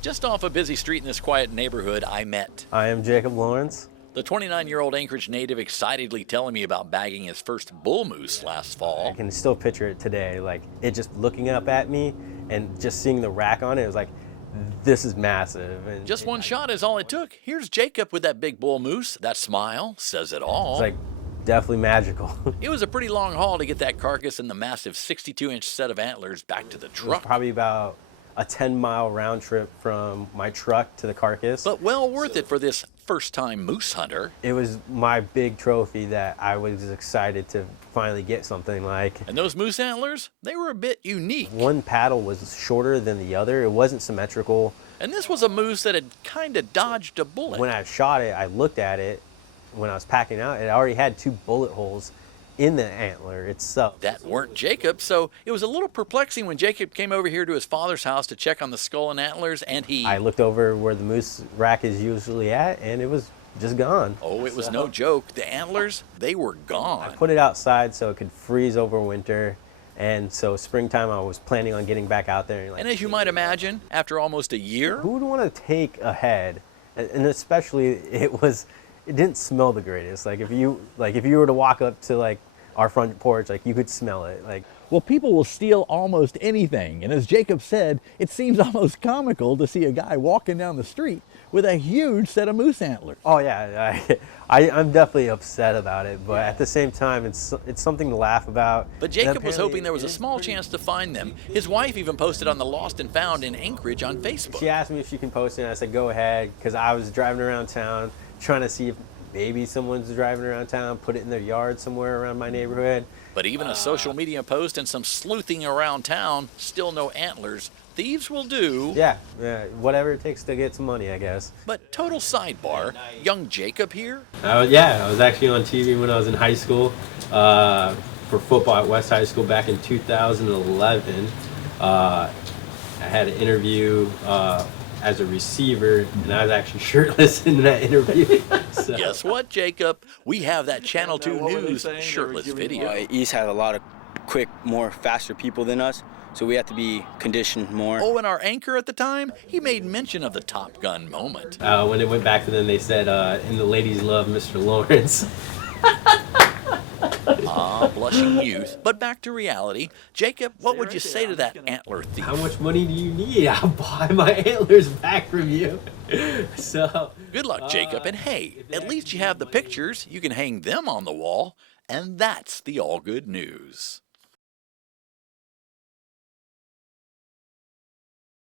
Just off a busy street in this quiet neighborhood, I met I am Jacob Lawrence. the 29-year-old Anchorage native excitedly telling me about bagging his first bull moose last fall. I can still picture it today, like it just looking up at me and just seeing the rack on it. It was like, this is massive. And Just one shot is all it took. Here's Jacob with that big bull moose. That smile says it all. it's like definitely magical. It was a pretty long haul to get that carcass and the massive 62-inch set of antlers back to the It was truck. probably about a 10-mile round trip from my truck to the carcass. But well worth it for this first-time moose hunter. It was my big trophy that I was excited to finally get something like. And those moose antlers, they were a bit unique. One paddle was shorter than the other. It wasn't symmetrical. And this was a moose that had kind of dodged a bullet. When I shot it, I looked at it when I was packing out. It already had 2 bullet holes in the antler itself. That weren't Jacob, so it was a little perplexing when Jacob came over here to his father's house to check on the skull and antlers, and I looked over where the moose rack is usually at, and it was just gone. Oh, it was no joke. The antlers, they were gone. I put it outside so it could freeze over winter, and so springtime I was planning on getting back out there. And as you might imagine, after almost a year, who would want to take a head? And especially it didn't smell the greatest. Like if you were to walk up to like our front porch, like you could smell it. Like, Well, people will steal almost anything, and as Jacob said, it seems almost comical to see a guy walking down the street with a huge set of moose antlers. oh yeah, I'm definitely upset about it, but at the same time, it's something to laugh about. but Jacob was hoping there was a small chance to find them. His wife even posted on the Lost and Found in Anchorage on Facebook. She asked me if she can post it, and I said go ahead, because I was driving around town trying to see if maybe someone's driving around town, put it in their yard somewhere around my neighborhood. But even a social media post and some sleuthing around town, still no antlers. Thieves will do. Yeah, whatever it takes to get some money, I guess. But total sidebar, young Jacob here, I was actually on TV when I was in high school for football at West High School back in 2011. I had an interview as a receiver, and I was actually shirtless in that interview. So. guess what, Jacob? We have that Channel 2 News shirtless video. East had a lot of quick, faster people than us, so we had to be conditioned more. Oh, and our anchor at the time, he made mention of the Top Gun moment. When it went back to them, they said, and the ladies love Mr. Lawrence. Ah, blushing youth. But back to reality. Jacob, what would you say to that antler thief? How much money do you need? I'll buy my antlers back from you. So Good luck, Jacob. And hey, at least you have the pictures. You can hang them on the wall. And that's the Allgood News.